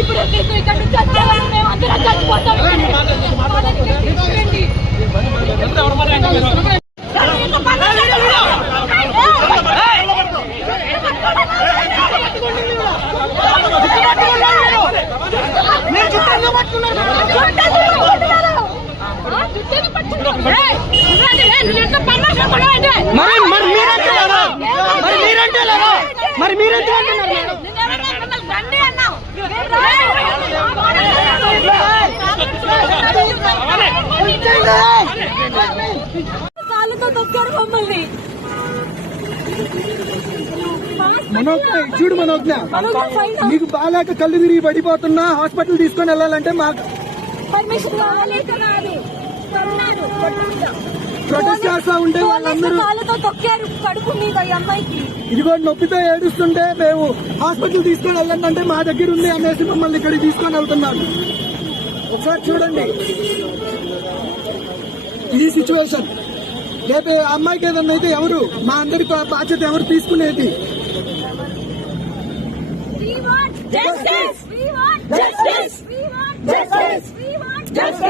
ఇప్పుడు మరి మీరంటే మరి మీరంటే మరి మీరెందుకు కాళ్ళతో తొక్కారు మమ్మల్ని. మనోజ్ఞ చూడు మనోజ్ఞ. నీకు బాగాలేక కళ్ళు తిరిగి పడిపోతున్నా హాస్పిటల్ తీసుకొని వెళ్ళాలంటే మాకు పర్మిషన్ కావాలి రాదు ప్రొటెస్ట్ చేస్తా ఉంటే వాళ్ళందరూ తొక్కారు కడుపు మీద ఈ అమ్మాయికి. ఇదిగో నొప్పితో ఏడుస్తుంటే మేము హాస్పిటల్ తీసుకొని వెళ్ళండి అంటే మా దగ్గర ఉంది అనేసి మమ్మల్ని ఇక్కడికి తీసుకొని వెళ్తున్నారు. ఒకసారి చూడండి. ఇది సిచ్యువేషన్ రేపు ఆ అమ్మాయికి ఏదన్నా అయితే ఎవరు మా అందరి బా- బాధ్యత ఎవరు తీసుకునేది We want justice. We want justice. We want justice. We want justice.